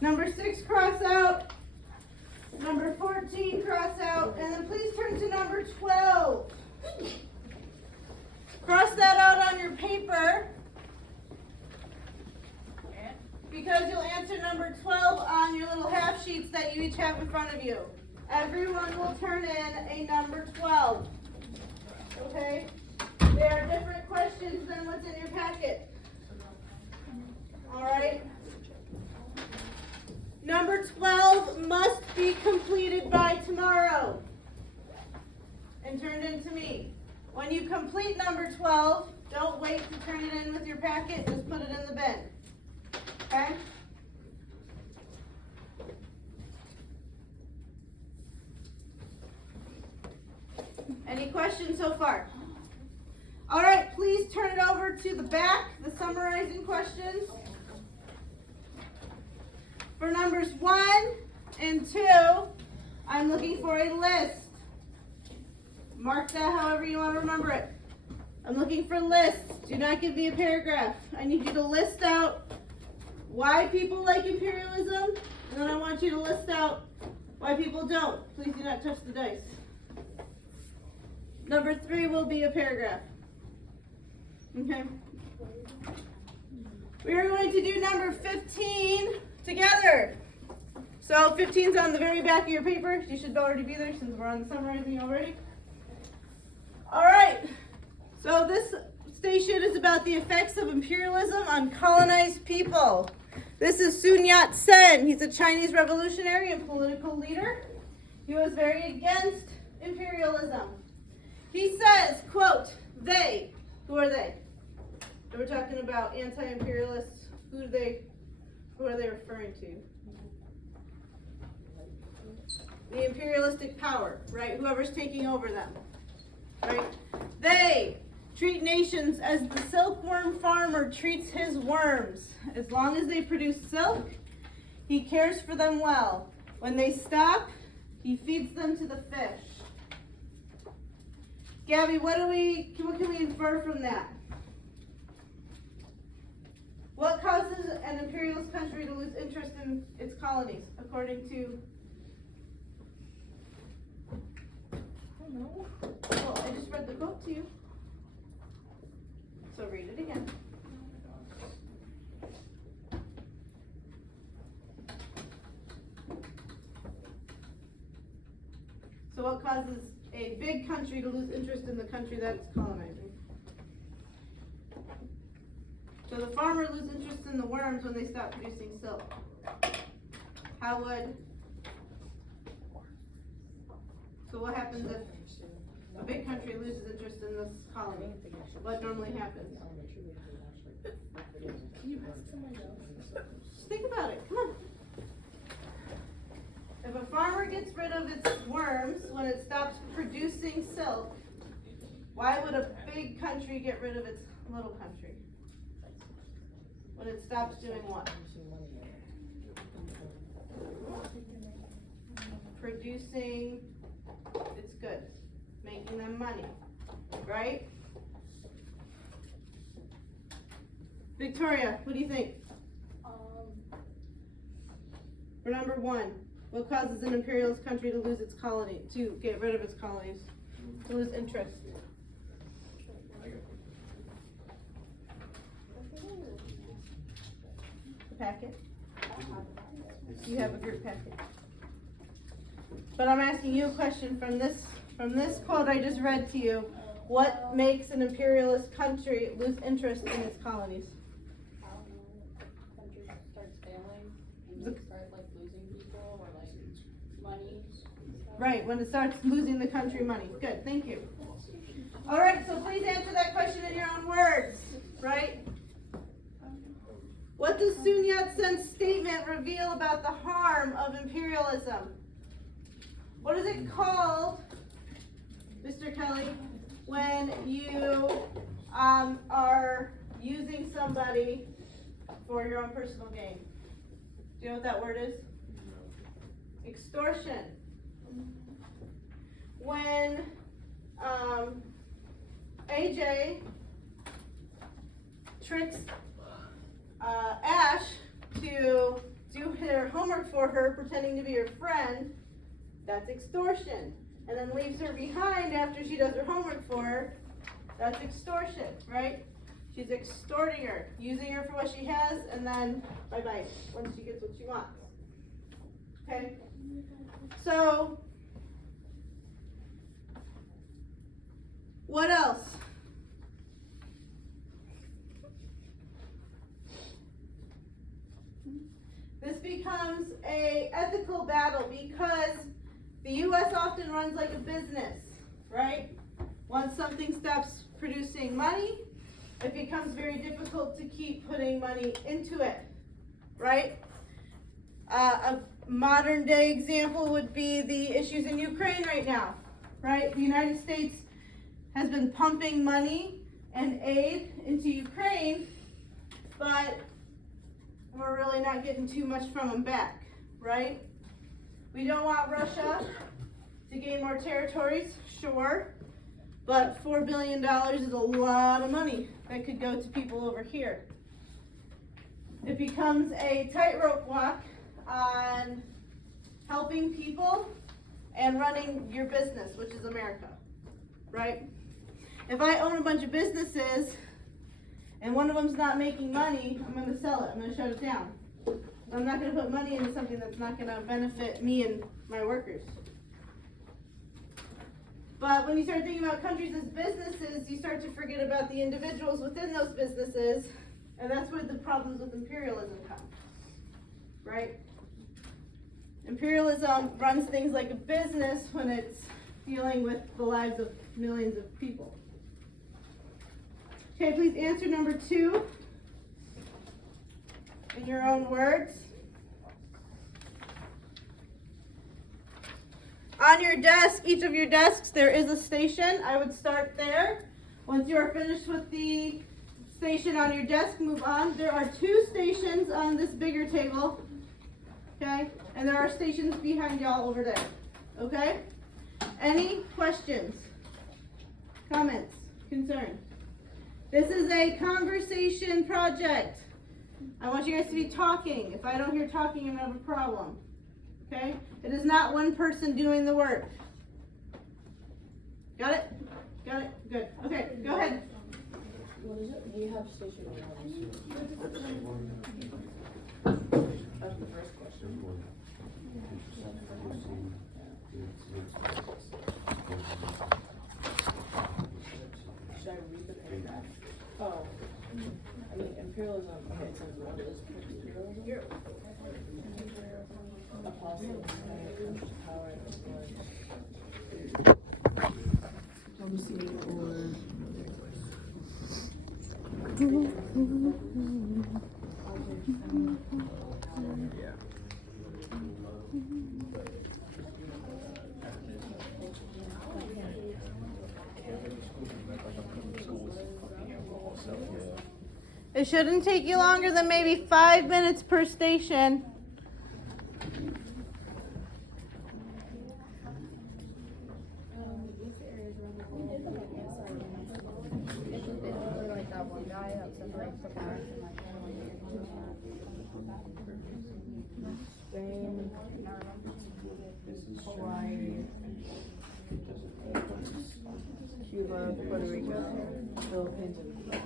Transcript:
Number 6, cross out. Number 14, cross out. And then please turn to number 12. Cross that out on your paper because you'll answer number 12 on your little half sheets that you each have in front of you. Everyone will turn in a number 12. Okay? They are different questions than what's in your packet. Alright? Number 12 must be completed by tomorrow and turned in to me. When you complete number 12, don't wait to turn it in with your packet, just put it in the bin. Okay? Any questions so far? All right, please turn it over to the back, the summarizing questions. For numbers 1 and 2, I'm looking for a list. Mark that however you want to remember it. I'm looking for lists. Do not give me a paragraph. I need you to list out why people like imperialism, and then I want you to list out why people don't. Please do not touch the dice. Number 3 will be a paragraph. Okay. We are going to do number 15 together. So 15 is on the very back of your paper. You should already be there since we're on the summarizing already. All right. So this station is about the effects of imperialism on colonized people. This is Sun Yat-sen. He's a Chinese revolutionary and political leader. He was very against imperialism. He says, quote, they, who are they? So we're talking about anti-imperialists. Who are they referring to? The imperialistic power, right? Whoever's taking over them, right? They treat nations as the silkworm farmer treats his worms. As long as they produce silk, he cares for them well. When they stop, he feeds them to the fish. Gabby, what can we infer from that? What causes an imperialist country to lose interest in its colonies, according to? I don't know. Well, I just read the quote to you. So read it again. So what causes a big country to lose interest in the country that it's colonizing? So the farmer loses interest in the worms when they stop producing silk. How would? So what happens if a big country loses interest in this colony? What normally happens? Can you ask somebody else? Just think about it. Come on. If a farmer gets rid of its worms when it stops producing silk, why would a big country get rid of its little country? When it stops doing what? Producing its goods, making them money, right? Victoria, what do you think? For number 1, what causes an imperialist country to lose its colony, to get rid of its colonies, to lose interest? The packet? You have a group packet. But I'm asking you a question from this quote I just read to you. What makes an imperialist country lose interest in its colonies? I don't know. Country starts failing and they start like losing people or like money. Right, when it starts losing the country money. Good, thank you. All right, so please answer that question in your own words, right? What does Sun Yat-sen's statement reveal about the harm of imperialism? What is it called, Mr. Kelly, when you are using somebody for your own personal gain? Do you know what that word is? Extortion. When AJ tricks for her, pretending to be her friend, that's extortion. And then leaves her behind after she does her homework for her, that's extortion, right? She's extorting her, using her for what she has, and then bye-bye, once she gets what she wants. Okay? So, what else? This becomes an ethical battle because the U.S. often runs like a business, right? Once something stops producing money, it becomes very difficult to keep putting money into it, right? A modern day example would be the issues in Ukraine right now, right? The United States has been pumping money and aid into Ukraine, but we're really not getting too much from them back, right? We don't want Russia to gain more territories, sure, but $4 billion is a lot of money that could go to people over here. It becomes a tightrope walk on helping people and running your business, which is America, right? If I own a bunch of businesses and one of them's not making money, I'm going to sell it. I'm going to shut it down. I'm not going to put money into something that's not going to benefit me and my workers. But when you start thinking about countries as businesses, you start to forget about the individuals within those businesses, and that's where the problems with imperialism come, right? Imperialism runs things like a business when it's dealing with the lives of millions of people. Okay, please answer number 2 in your own words. On your desk, each of your desks, there is a station. I would start there. Once you are finished with the station on your desk, move on. There are 2 stations on this bigger table, okay? And there are stations behind y'all over there, okay? Any questions, comments, concerns? This is a conversation project. I want you guys to be talking. If I don't hear talking, I'm going to have a problem. Okay? It is not one person doing the work. Got it? Got it? Good. Okay, go ahead. What is it? We have station one. That's the first question. Should I read the paragraph? Oh. I mean, imperialism, okay, it says what is imperialism? Apostles and comes to power It shouldn't take you longer than maybe 5 minutes per station. Spain, Hawaii, Cuba, Puerto Rico, Philippines, and